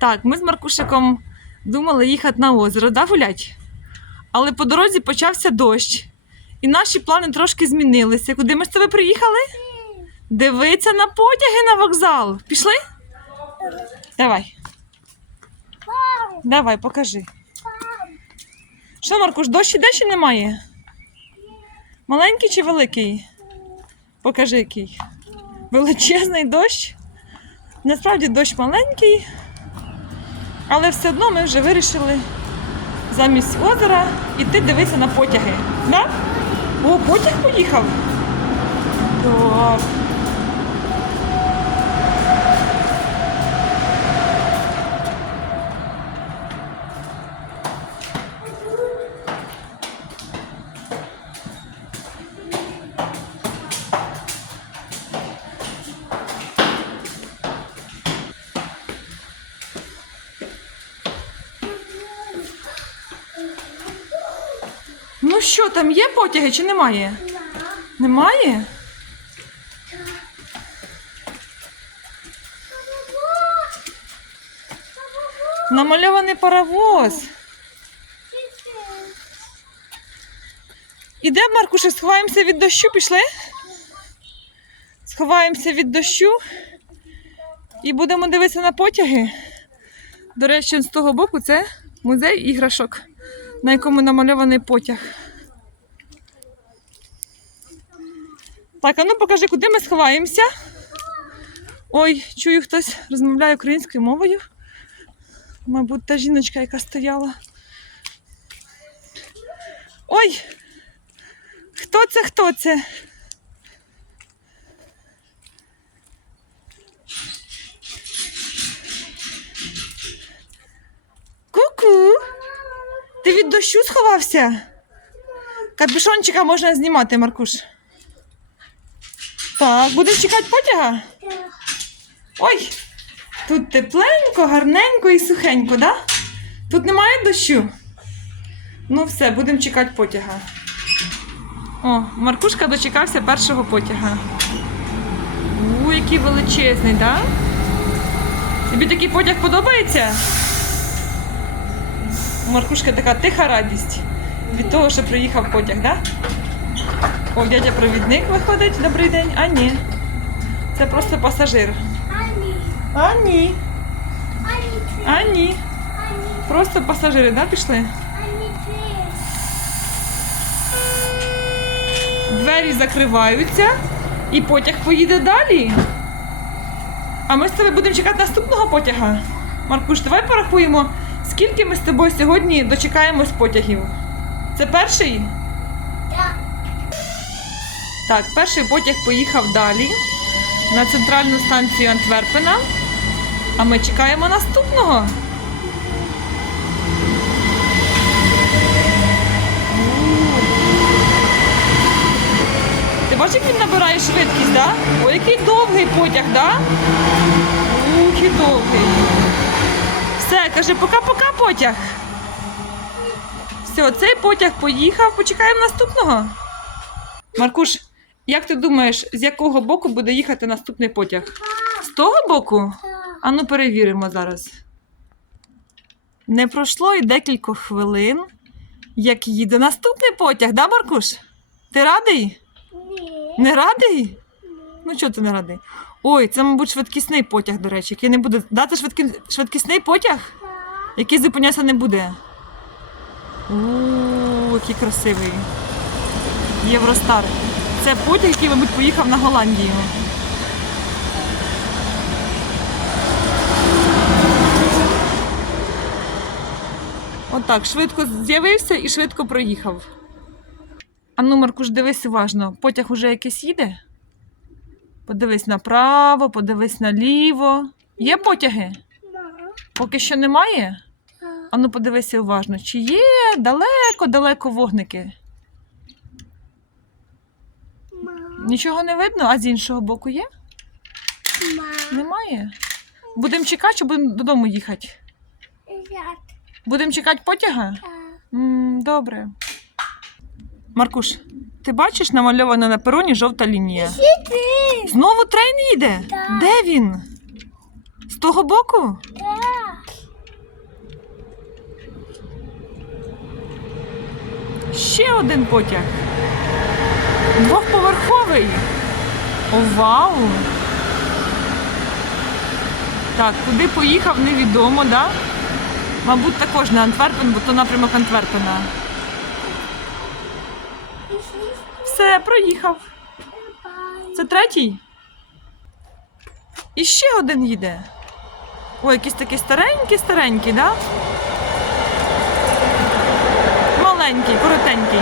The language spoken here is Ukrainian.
Так, ми з Маркушиком думали їхати на озеро, да, гулять? Але по дорозі почався дощ. І наші плани трошки змінилися. Куди ми з тобою приїхали? Дивиться на потяги на вокзал. Пішли? Давай. Давай, покажи. Що, Маркуш, дощ іде чи немає? Маленький чи великий? Покажи який. Величезний дощ. Насправді дощ маленький, але все одно ми вже вирішили замість озера іти дивитися на потяги. Да? О, потяг поїхав. Так. Ну що, там є потяги чи немає? Немає? Намальований паровоз. Іде, Маркуша, сховаємося від дощу, пішли? Сховаємося від дощу і будемо дивитися на потяги. До речі, з того боку це музей іграшок, на якому намальований потяг. Так, а ну покажи, куди ми сховаємося. Ой, чую, хтось розмовляє українською мовою. Мабуть, та жіночка, яка стояла. Ой! Хто це? Хто це? Ку-ку! Ти від дощу сховався? Капюшончика можна знімати, Маркуш. Так, будемо чекати потяга? Ой, тут тепленько, гарненько і сухенько, да? Тут немає дощу. Ну все, будемо чекати потяга. О, Маркушка дочекався першого потяга. У, який величезний, да? Тобі такий потяг подобається? У Маркушка така тиха радість від того, що приїхав потяг, да? О, дядя провідник виходить. Добрий день. А ні. Це просто пасажир. Ані, ані, ані, Просто пасажири, да, пішли? Двері закриваються і потяг поїде далі. А ми з тобою будемо чекати наступного потяга. Маркуш, давай порахуємо, скільки ми з тобою сьогодні дочекаємось потягів. Це перший? Так, перший потяг поїхав далі на центральну станцію Антверпена. А ми чекаємо наступного. Ти бачиш, як він набирає швидкість, так? Да? О, який довгий потяг? Да? Ух, і довгий. Все, каже, пока-пока потяг. Все, цей потяг поїхав, почекаємо наступного. Маркуш, як ти думаєш, з якого боку буде їхати наступний потяг? З того боку? Ану, перевіримо зараз. Не пройшло і декілька хвилин, як їде наступний потяг, да, Маркуш? Ти радий? Ні. Не радий? Ну, чого ти не радий? Ой, це, мабуть, швидкісний потяг, до речі, який не буде. Дати швидкі... швидкісний потяг, Так. який зупинятися не буде. У, який красивий. Євростар. Це потяг, який, мабуть, поїхав на Голландію. Отак, швидко з'явився і швидко проїхав. А ну, Маркуш, дивись уважно. Потяг уже якийсь їде? Подивись направо, подивись наліво. Є потяги? Поки що немає? так. А ну подивися уважно, чи є далеко-далеко вогники. Нічого не видно, а з іншого боку є? Немає. Будемо чекати, чи будемо додому їхати? Будемо чекати потяга? Добре. Маркуш, ти бачиш намальована на пероні жовта лінія? Знову трейн їде? Так. Де він? З того боку? Ще один потяг. Двох о, вау! Так, куди поїхав, невідомо, да? Мабуть, також на Антверпен, бо то напрямок Антверпена. Все, проїхав. Це третій? І ще один їде. Ой, якийсь такий старенький, старенький, да? Маленький, коротенький.